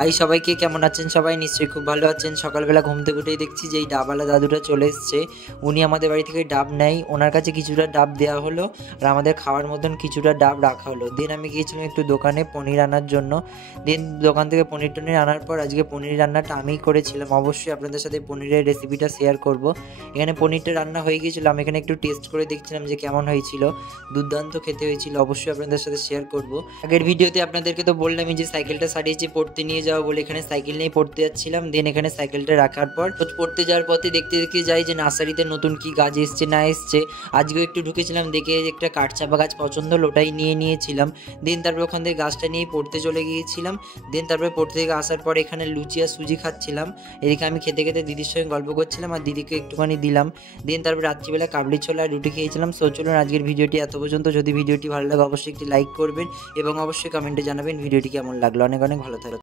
ভাই সবাইকে কেমন আছেন? সবাই নিশ্চয়ই খুব ভালো আছেন। সকালবেলা ঘুম থেকে উঠেই দেখছি যে এই ডাবওয়ালা দাদুটা চলে এসছে। উনি আমাদের বাড়ি থেকে ডাব নেয়, ওনার কাছে কিছুটা ডাব দেওয়া হলো আর আমাদের খাওয়ার মতন কিছুটা ডাব রাখা হলো। দেন আমি গিয়েছিলাম একটু দোকানে পনির আনার জন্য। দেন দোকান থেকে পনির টনির আনার পর আজকে পনির রান্নাটা আমিই করেছিলাম। অবশ্যই আপনাদের সাথে পনিরের রেসিপিটা শেয়ার করব। এখানে পনিরটা রান্না হয়ে গিয়েছিলো, আমি এখানে একটু টেস্ট করে দেখছিলাম যে কেমন হয়েছিল। দুর্দান্ত খেতে হয়েছিল, অবশ্যই আপনাদের সাথে শেয়ার করব। আগের ভিডিওতে আপনাদেরকে তো বললামই যে সাইকেলটা সারিয়েছি পড়তে নিয়ে যাওয়া বলে, এখানে সাইকেল নিয়ে পড়তে যাচ্ছিলাম। দেন এখানে সাইকেলটা রাখার পর পড়তে যাওয়ার পথে দেখতে দেখতে যাই যে নার্সারিতে নতুন কি গাছ এসছে না এসছে। আজকেও একটু ঢুকেছিলাম, দেখে একটা কাঠচাপা গাছ পছন্দ হলো, ওটাই নিয়ে নিয়েছিলাম। দেন তারপর ওখান থেকে গাছটা নিয়ে পড়তে চলে গিয়েছিলাম। দেন তারপরে পড়তে থেকে আসার পর এখানে লুচি আর সুজি খাচ্ছিলাম। এদিকে আমি খেতে খেতে দিদির সঙ্গে গল্প করছিলাম আর দিদিকে একটুখানি দিলাম। দেন তারপর রাত্রিবেলা কাবলি ছোলা আর রুটি খেয়েছিলাম। সো চলুন আজকের ভিডিওটি এত পর্যন্ত। যদি ভিডিওটি ভালো লাগে অবশ্যই একটি লাইক করবেন এবং অবশ্যই কমেন্টে জানাবেন ভিডিওটি কেমন লাগলো। অনেক অনেক ভালো থাকবেন।